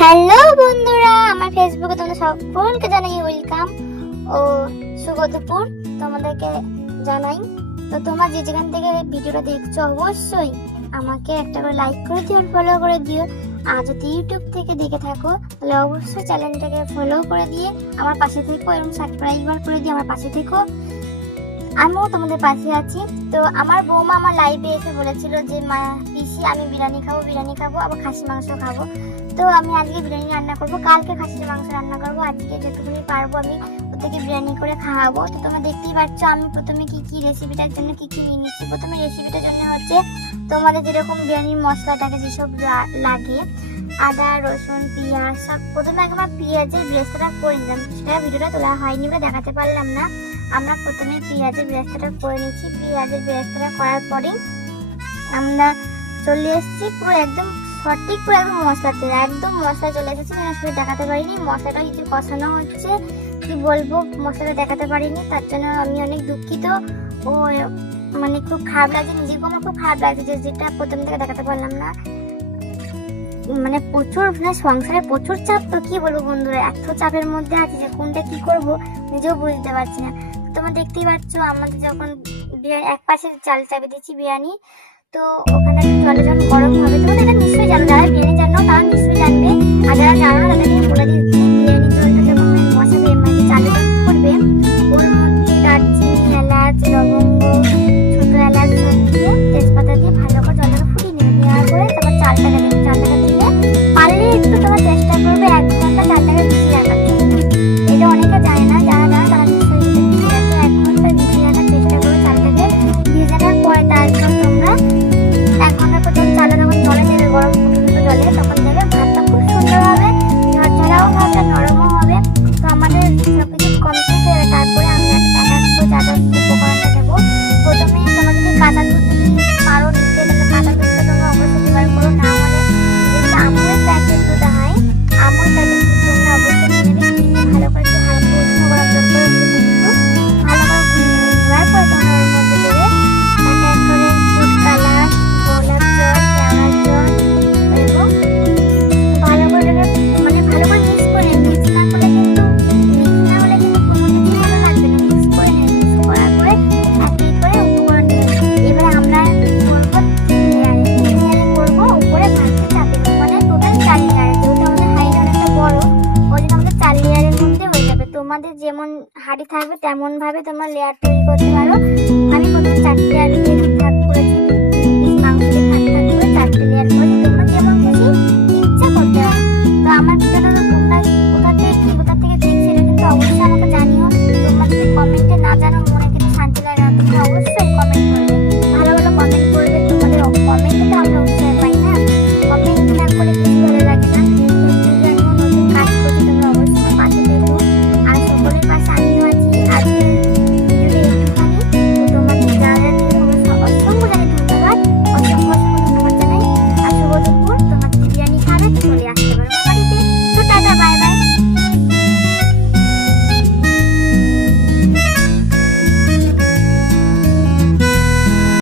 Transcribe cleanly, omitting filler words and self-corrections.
Hello বন্ধুরা, আমার ফেসবুকে তোমাদের সকলকে জানাই ওয়েলকাম ও শুভ দুপুর তোমাদেরকে জানাই। তো তোমরা যে যেখান থেকে ভিডিওটা দেখছো অবশ্যই আমাকে একটা করে লাইক করে দিও, ফলো করে দিও। আর যদি ইউটিউব থেকে দেখে থাকো তাহলে অবশ্যই চ্যানেলটাকে ফলো করে দিয়ে আমার পাশে থেকো এবং সাবস্ক্রাইবার করে দিয়ে আমার পাশে থেকো। আমিও তোমাদের পাশে আছি। তো আমার বৌমা আমার লাইভে এসে বলেছিল যে মা পিসি আমি বিরিয়ানি খাবো আবার খাসি মাংস খাবো। তো আমি আজকে বিরিয়ানি রান্না করব, কালকে খাসির মাংস রান্না করব, আজকে যেটুকুনি পারবো আমি ওদেরকে বিরিয়ানি করে খাওয়াবো। তো তোমরা দেখতেই পাচ্ছ আমি প্রথমে কি রেসিপিটার জন্য কি নিয়ে নিচ্ছি। প্রথমে রেসিপিটার জন্য হচ্ছে তোমাদের যেরকম বিরিয়ানির মশলাটাকে যেসব লাগে আদা রসুন পেঁয়াজ সব প্রথমে একবার পেঁয়াজের ব্রেস্তাটা করে নিলাম, সেটা ভিডিওটা তোলা হয়নি বা দেখাতে পারলাম না। আমরা প্রথমে পেঁয়াজের ব্রেস্তাটা করে নিচ্ছি। পেঁয়াজের ব্রেস্তাটা করার পরে আমরা চলে এসেছি পুরো একদম সঠিক পুরো একদম মশলাতে একদম মশলা চলে এসেছে। আসলে দেখাতে পারিনি, মশলাটা যদি কষানো হচ্ছে কি বলবো মশলাটা দেখাতে পারিনি, তার জন্য আমি অনেক দুঃখিত। ও মানে খুব খারাপ লাগছে, নিজেকে আমার খুব খারাপ লাগছে যেটা প্রথম থেকে দেখাতে পারলাম না। মানে প্রচুর সংসারে প্রচুর চাপ, তো কি বলবো বন্ধুরা, এত চাপের মধ্যে আছে যে কোনটা কি করবো নিজেও বুঝতে পারছি না। তোমরা দেখতেই পাচ্ছ আমাদের যখন এক পাশে চাল চাপে দিচ্ছি বিরিয়ানি, তো ওখানে জলে যখন গরম হবে তোমরা এটা নিশ্চয়ই জানো, যারা বিরিয়ানি জানো তারা নিশ্চয়ই জানবে, আর যারা জানো না তাদেরকে বলে দিচ্ছি। বিরিয়ানি জলটা যখন বসাবে মানে চালে করবে ওর মধ্যে দারচিনি এলাচ লবঙ্গ ছোট এলাচ দিয়ে তেজপাতা দিয়ে ভালো করে জলটাকে ফুটিয়ে নেবে, নেওয়ার পরে তারপর চালটাকে দিলে পারলে একটু তোমার চেষ্টা করবে 1 ঘন্টা চালটাকে ভিজিয়ে রাখার জন্য। এটা অনেকে জানে না, যারা জানে তারা নিশ্চয়ই ভিজিয়ে রাখবে, 1 ঘন্টা ভিজিয়ে রাখার চেষ্টা করবে চালটাকে। ভিজানোর পরে তারপর তোমরা 1 ঘন্টা পর যখন চালটা যখন জলে দেবে গরম জলে তখন দেবে ভাতটা খুব সুন্দর হবে, ঝরঝরাও হবে নরমও হবে। তো আমাদের সবকিছু কমপ্লিট হয়ে তারপরে আমি একটা যা যা উপকরণটা দেবো। প্রথমে তোমরা যদি কাঁচা দুধ পারো নিতে তাহলে কাঁচা দুধটা তোমরা অবশ্যই ব্যবহার করো, না হলে আমুল প্যাকেট দুধ হয় আমুল প্যাকেট দুধ তোমরা অবশ্যই নিয়ে নেবে। কিনে ভালো করে একটু হালকা উষ্ণ গরম জল করে কিন্তু ভালো করে গুলিয়ে নেওয়ার পরে তোমরা ওর মধ্যে দেবে এক এক করে ফুড কালার গোলাপ জল কেওড়া জল এবং ভালো করে মানে ভালো করে মিক্স করে মিক্স না করলে কিন্তু কোনো কিছু ভালো লাগবে না। মিক্স করে নেবে, মিক্স করার পরে এক এক করে উপকরণ নেবে। এবারে আমরা করবো 3 লেয়ারে করবো, উপরে ভাতটা চাপিয়ে মানে টোটাল 4 লেয়ারে, যেহেতু আমাদের হাঁড়িটা অনেকটা বড় ওই জন্য আমাদের 4 লেয়ারের মধ্যে হয়ে যাবে। তোমাদের যেমন হাঁড়ি থাকবে তেমন ভাবে তোমরা লেয়ার তৈরি করতে পারো। আমি প্রথমে 4 লেয়ার দিয়ে